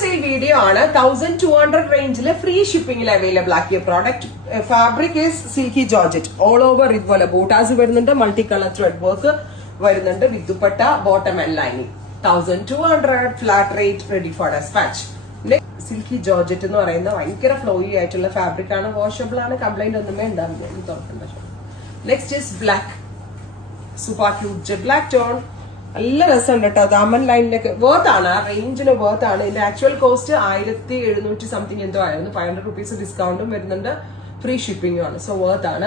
Sale video ആണ്. 1200 റേഞ്ചിൽ free ഷിപ്പിംഗിൽ അവൈലബിൾ ആക്കിയ product. Fabric is silky georgette. All over ഇതുപോലെ ബോട്ടാസ് വരുന്നുണ്ട്, മൾട്ടി കളർ ത്രെഡ് വർക്ക് വരുന്നുണ്ട്, with dupatta, bottom and lining. 1200 flat rate, ready for dispatch. Silky georgette എന്ന് പറയുന്ന ഭയങ്കര ഫ്ലോയി ആയിട്ടുള്ള ഫാബ്രിക് ആണ്, വാഷബിൾ ആണ്, കംപ്ലൈന്റ് ഒന്നുമേ ഉണ്ടാവില്ല. Next is black, super cute jet black tone. നല്ല രസമുണ്ട് കേട്ടോ. ദാമൻ ലൈനിലേക്ക് വർത്ത് ആണ്, ആ റേഞ്ചിന് വർത്ത് ആണ്. ഇതിന്റെ ആക്ച്വൽ കോസ്റ്റ് 1700 സംതിങ് എന്തോ ആയിരുന്നു. 500 rupees ഡിസ്കൗണ്ടും വരുന്നുണ്ട്, ഫ്രീ ഷിപ്പിംഗും ആണ്. സോ വർത്ത് ആണ്.